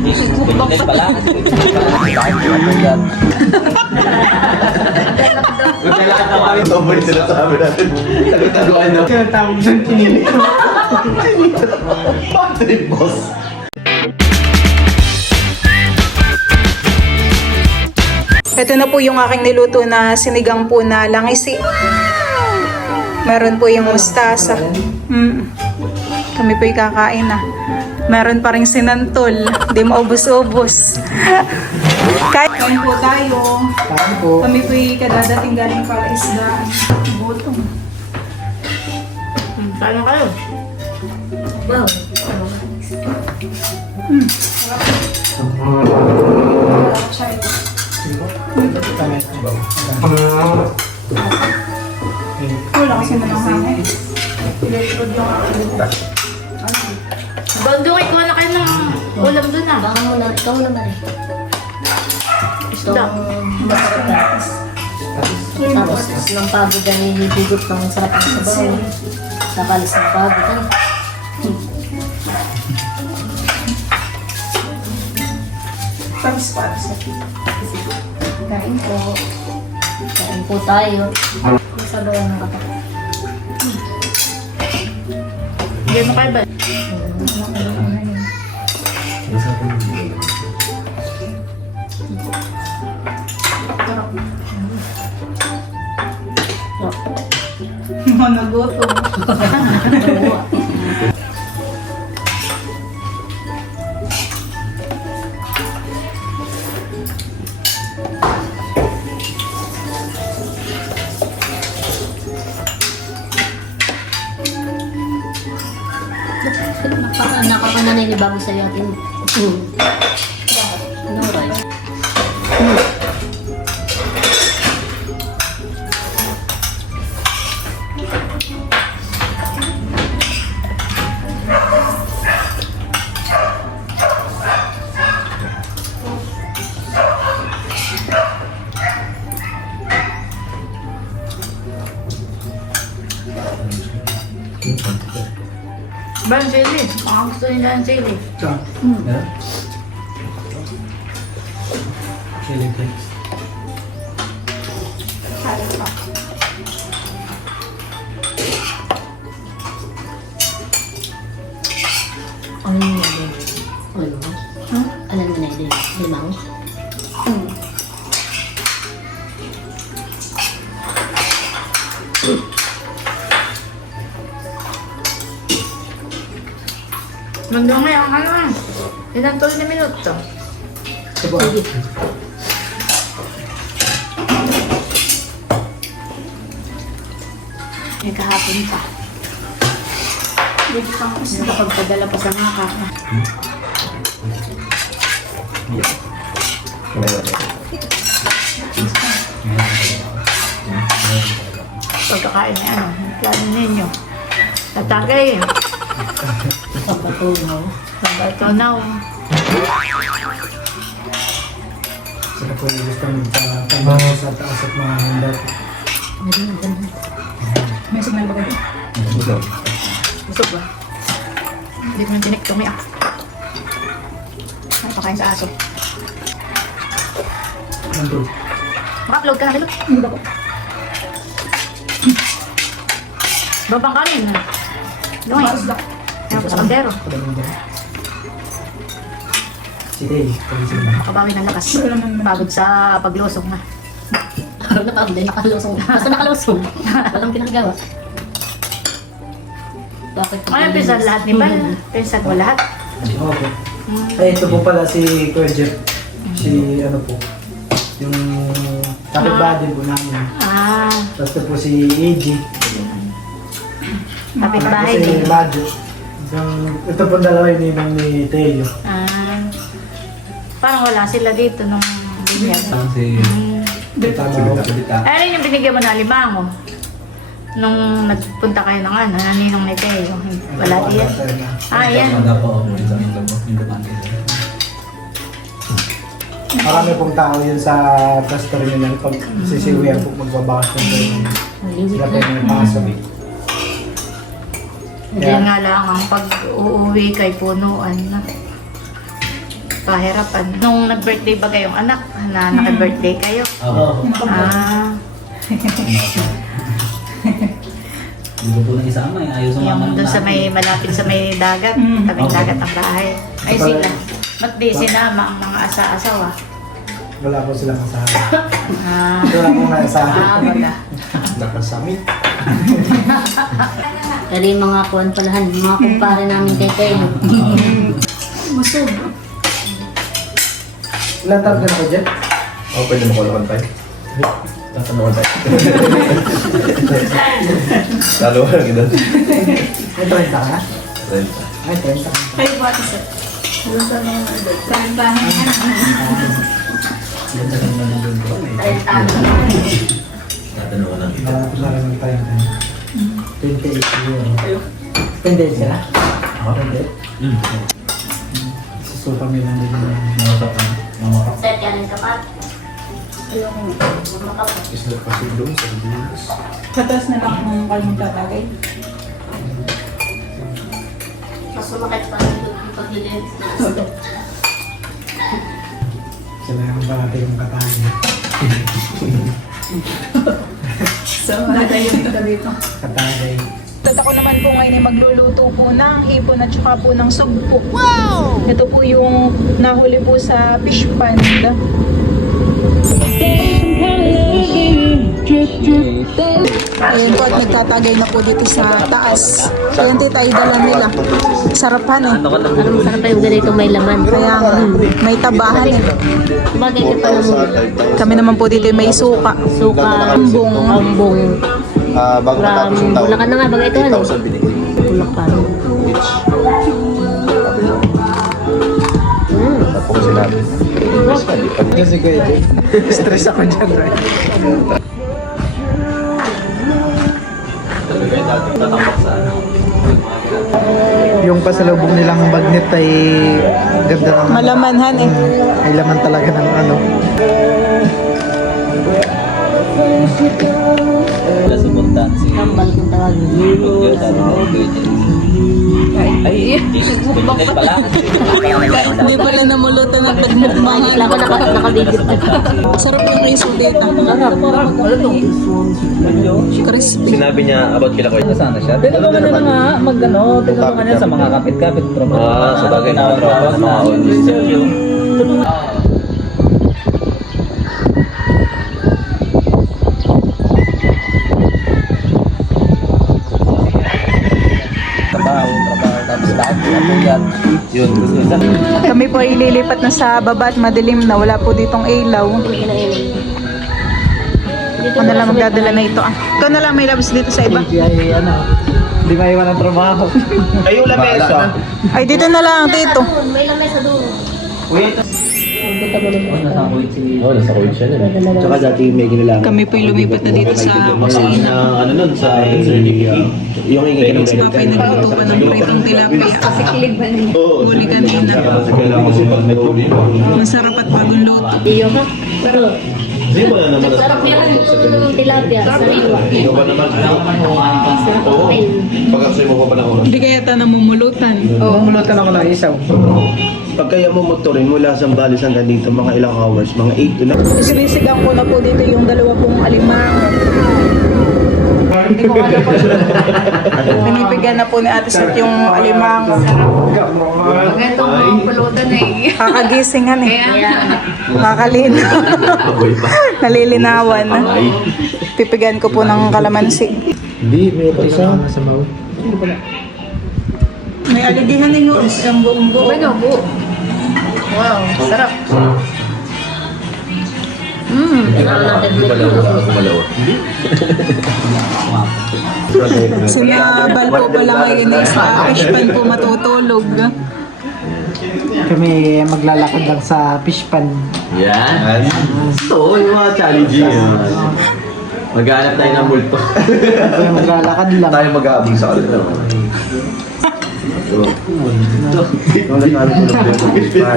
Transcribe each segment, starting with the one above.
Business pala. Ito mo yung sinasabi natin. Nagtataguan na. Tinatawag siyang chinito. Battery boss. Ito na po yung aking niluto na sinigang po na langisi. Meron po yung mustasa. Kami po kakain na. Meron pa rin sinantol. Hindi maubos-ubos. Kain po tayo. Saan po? Kami po kadadating galing para isdaan. Butong. Kano kayo? Wow. Wala kasi manang hangin. Bandungay ko na kayo ng ulam doon ah. Baka muna, ikaw naman eh. Isda. Masarap na. Tapos ng pagod ang hinihigot ng sarap ng sabaw. Nakalis ng pagod. Ano? Paris. Kain po. Kain po tayo. Sabaw ng kapatid. Hindi mo kayo ba? Managoto. Nakakananay ni Bago sa'yo atin. Ano right? Ba yung sili? Baka gusto nila yung sili. Ano yung nade? Ano? Alam mo nade? Limang? Bandungay ang ano ah. Ilang tuloy na minuto. Sige. May kahapon pa. Hindi kang nakapagpadala pa sa mga kaka. Pagkakain niya ano, plano ninyo. Tatagay. Pagkatunaw. Pagkatunaw. Sila po yung gusto magtatambang sa taas at mga handa. May signal ba kayo? Busog ba? Hindi ko nang tinik tumiyak. Ay, pakain sa aso. Nandun. Maka-upload ka na, Milo. Hindi ba po? Babang kanin. Doon Paris eh. ba? Kaya po sa kandero. Si Tay. Makabawi ng lakas. Pagod sa paglusong na. Araw na pagod din, nakalusong. Basta nakalusong. Walang pinakagawa. Bakit? Ano pinsan lahat ni Bal? Pinsan mo lahat? Okay. Ay, ito po pala si Kuya Jeff. Si ano po. Yung kapitbahay po namin. Ah, Tapos ito po si AG. kapitbahay Si din. Majo. Ito po dalawa yung ninang ni Teo. Ah, parang wala sila dito nung ganyan. Tama po. Ano yung binigyan mo na limango? Nung nagpunta kayo ng ano, naninong ni Teo. Wala diyan. Ah, yan. Marami pong tao yun sa pastor nyo yan. Pag sisiwihan po magbabakas ng sila po yung pasok. Diyan nga lang ang pag-uuwi kay punuan na pahirapan. Nung nag-birthday ba kayong anak na naka-birthday kayo? Oo. Ah, Hindi ko po nang isama eh. Ayaw sumama yung doon sa may malapit sa may dagat, tabing dagat ang bahay. Ay sila. Ba't di sinama ang mga asa-asawa? Wala po silang kasama. Ah, Wala po nga kasama. baga. Nakasamit. Pero yung mga kuwan palahan, mga kumpare namin kay Kayo. Busog. Ilan taon ka na po, Jeff? Oo, pwede mo kulakan tayo. Tatanungan tayo. Lalo ka lang ito. May 30 ka na? Renta. Ay, 30. Kayo ba ito sir? Kalimbahan yan. Ganda lang naman yung doon. Tatanungan lang ito. Malapit na rin ng 30. 28 siguro. 28 ka na? Ako? 28? Susupa mo lang din yung Mamakap ka. Mamakap. Set ka ng kapat. Ayoko. Makapat. Isla kasi doon sa Diyos. Patas na lang kung kayong tatagay. Mas sumakit pa rin yung paglilid na asdo. sila yung parati yung katangin. So, natayin ka dito. Katangin. At ako naman po ngayon ay magluluto po ng hipon at saka po ng sugpo. Wow! Ito po yung nahuli po sa fish pond. Ayan po at nagtatagay na po dito sa taas. Ayan tita, idala nila. Sarapan eh. Parang masarap pa yung ganito may laman. Kaya nga, may tabahan eh. Bagay ka pa naman. Kami naman po dito ay may suka. Suka, Ambong. ambong. Bago matapos yung taon. Bulacan na nga, bagay ito ano? 8,000 binigay. Bulacan. Tapos ko sinabi. Kasi ko ito. Stress ako dyan, right? Talaga yung dati tatambak sa ano. Yung pasalubong nilang magnet ay ganda ng Malamanhan eh. ay laman talaga ng ano. Wala si Buntan. Si Kambal kung tawagin. Bagyo dati na Ay, Buntan pala. Hindi pala namulutan at Bakit nagmukbangan. lang ako nakabigit pa. Sarap yung riso dito. Crispy. Sinabi niya about kila Koy. Nasaan na siya? Tinulungan na nga mag-ano. Tinulungan niya sa mga kapit-kapit. Sa bagay na tropa sa mga audience. Trabaho. Tapos lahat. Ano yan? Yun. Kami po ay lilipat na sa baba at madilim na. Wala po ditong ilaw. Ako na lang magdadala na ito ah. Ikaw na lang may labs dito sa iba. Hindi ay ano, hindi maiwan ang trabaho. Kayo lamesa. Ay dito na lang dito. May lamesa doon. Wait. Nasa kuwit si... Oo, nasa Koy siya nun. Tsaka dati may ginala. Kami po ay lumipat na dito sa kusina. Ano nun, sa certificate. Yung ingay ka Si Papa ay nagluto pa ng pritong tilapia. Oo. Huli kanina. Kasi kailangan ko pag nag-uwi. Masarap at bagong luto. Iyo ka. Pero, Hindi mo na naman. sarap yan ang tilapia. Sarap Ikaw ba naman? Oo. Pagkakasay mo pa pa ng oras. Hindi kaya ito namumulutan. Mulutan ako ng isaw. Pag kaya mo motorin mula sa Bales hanggang dito, mga ilang hours, mga 8 to 9. Sinisigang ko na po dito yung dalawa pong alimang. Hindi ko alam po. Pinipigyan na po ni Ate Sat yung alimang. Ito mga pulutan eh. Kakagisingan eh. Kaya, Kakalinaw. Aboy pa. Nalilinawan. Pipigan ko po ng kalamansi. Hindi, may pa isa. May aligihan din yung buong buo. Ano po? Wow, sarap. kailangan natin Kumalawa. Sinabal po pala ngayon eh, sa fish pan po matutulog. Kami maglalakad lang sa fish pan. Yan. So, yung mga challenging. Maghanap tayo ng multo. Kami maglalakad lang. Tayo mag-aabing sa ulit. Wala namin tulog.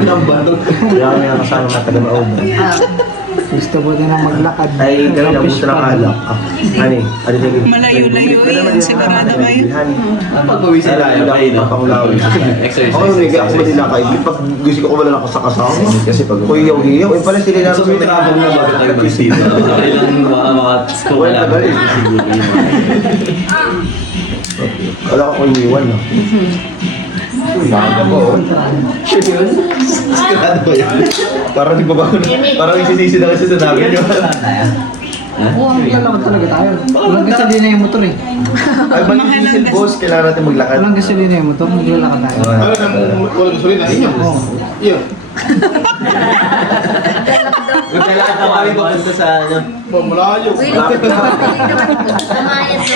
Ng bato. Kaya kami nakasama na taga-maob. Gusto mo din na maglakad. Ay, kami lang gusto ng alak. Ano din? Malayo-layo yan, sigurado kayo. Pag-uwi sila, yung papakulawi. Exercise. Ako hindi ako manilakay. Pag gusto ko wala lang sa kasama. Kasi pag kuyaw-hiyaw, eh pala sila na So, may travel na bago tayo mag-season. Ilang mga school Well, lang. tagal eh. Wala ko iniwan, no? Bago po. Sigurado ba yun? Parang di ba ba? Parang isisisi na kasi sa namin yun. Oo, lalakad talaga tayo. Walang gasolina yung motor eh. Ay, mag-diesel boss, kailangan natin maglakad. Walang gasolina yung motor, maglalakad tayo. Maglalakad na kami papunta sa ano.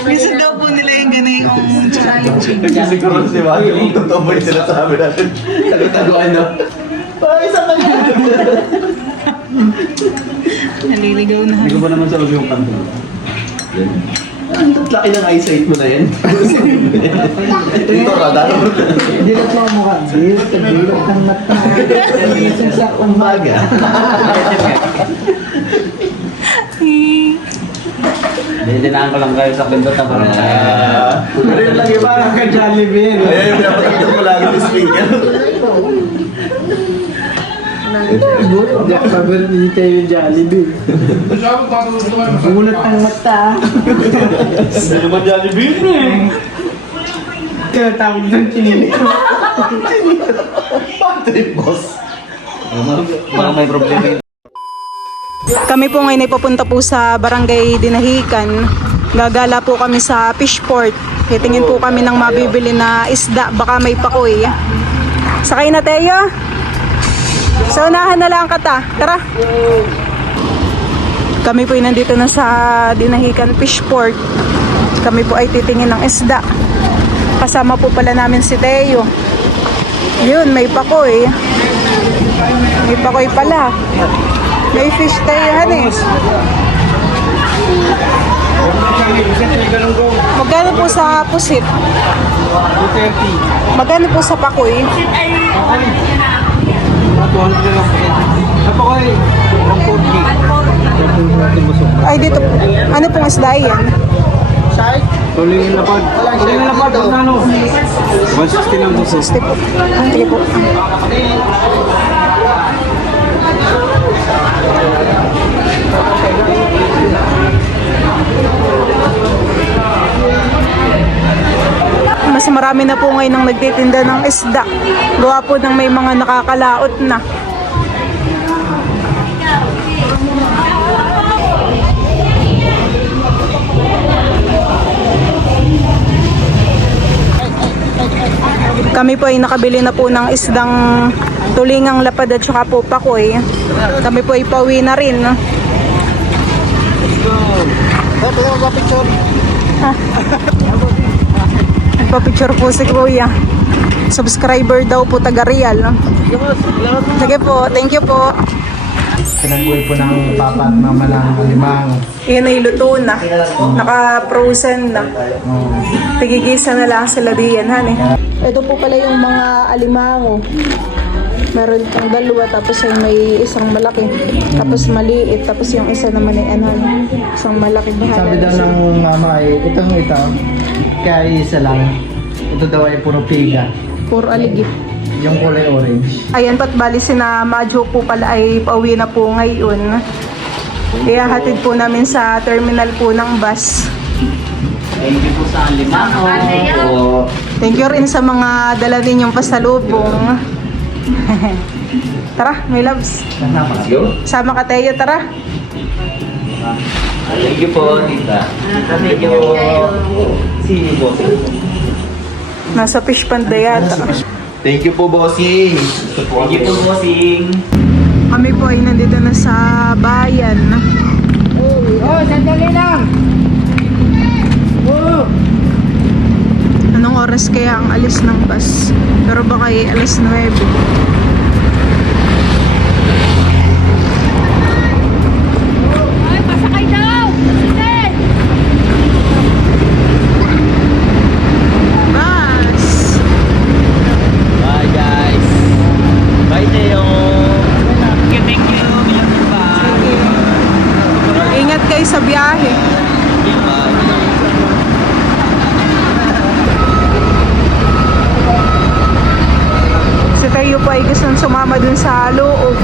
Gusto daw po nila yung ganun yung challenging. Kasi siguro si Wagi, kung totoo ba yung sinasabi natin. Tago-taguan na. Parang isang kanya. Naliligaw na. Hindi ko pa naman sa yung kanto. Ang laki ng eyesight mo na yan. Ito, radar. Dilat mo ang mukha. Dilat ng mata. Dilat sa Umaga. Dinaan ko lang kayo sa pindot na parang Pero yun lang yung Parang ka Jollibee. Ayan yung pinapatakot ko lagi ng speaker. Hindi ako paborito dito yung Jollibee. Gulat ng mata. Hindi naman Jollibee. Kaya tawag ng chinili. Patrick, boss. parang may problema yun. Kami po ngayon ay papunta po sa Barangay Dinahican. Gagala po kami sa Fishport. Titingin po kami ng mabibili na isda. Baka may pakoy. Sakay na tayo. So, unahan na lang kata. Tara. Kami po ay nandito na sa Dinahican Fishport. Kami po ay titingin ng isda. Kasama po pala namin si Teo. Yun, may pakoy. May pakoy pala. May fish tayo, hanis. Magkano po sa pusit? 230. Magkano po sa pakoy? 200 na lang po. Ako ko eh. 140. Ay, dito. Ano pong isda yan? Tuloy yung lapad. Tuloy yung lapad. Ano? 160 lang po. 60 po. Sige po. Mas marami na po ngayon ang nagtitinda ng isda. Gawa po ng may mga nakakalaot na. Kami po ay nakabili na po ng isdang tulingang lapad at saka po pakoy. Kami po ay pauwi na rin. Nagpa-picture po si Kuya. Subscriber daw po taga Real. Sige po, thank you po. Pinagbuhay po ng papa at mama ng limang. Yan ay luto na. Naka-frozen na. Tigigisa na lang sila diyan, honey. Ito po pala yung mga alimango. Meron pang dalawa, tapos ay may isang malaki. Tapos maliit, tapos yung isa naman ay ano, isang malaki. Sabi daw ng mama ay ito, kaya isa lang. Ito daw ay puro piga. Puro aligip. Yung kulay orange. Ayan, pat bali sina Majo po pala ay pauwi na po ngayon. Kaya hatid po namin sa terminal po ng bus. Thank you po sa alimango. Thank you rin sa mga dala ninyong pasalubong. Tara, my loves. Let's go. Sama ka tayo, tara. Thank you po, tita. Thank you. Si bossing. Nasa fish pond na yata. Thank you po, bossing. Thank you po, bossing. Kami po ay nandito na sa bayan. Oh, sandali lang! Oh! Anong oras kaya ang alis ng bus? Pero baka ay alas 9. Ay, pasakay daw! Sige! Bus! Bye, guys. Bye, Teo. Thank you. Thank you. Bye. Sige. sumama dun sa loob.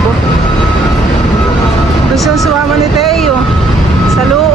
Gusto sumama ni Teo sa loob.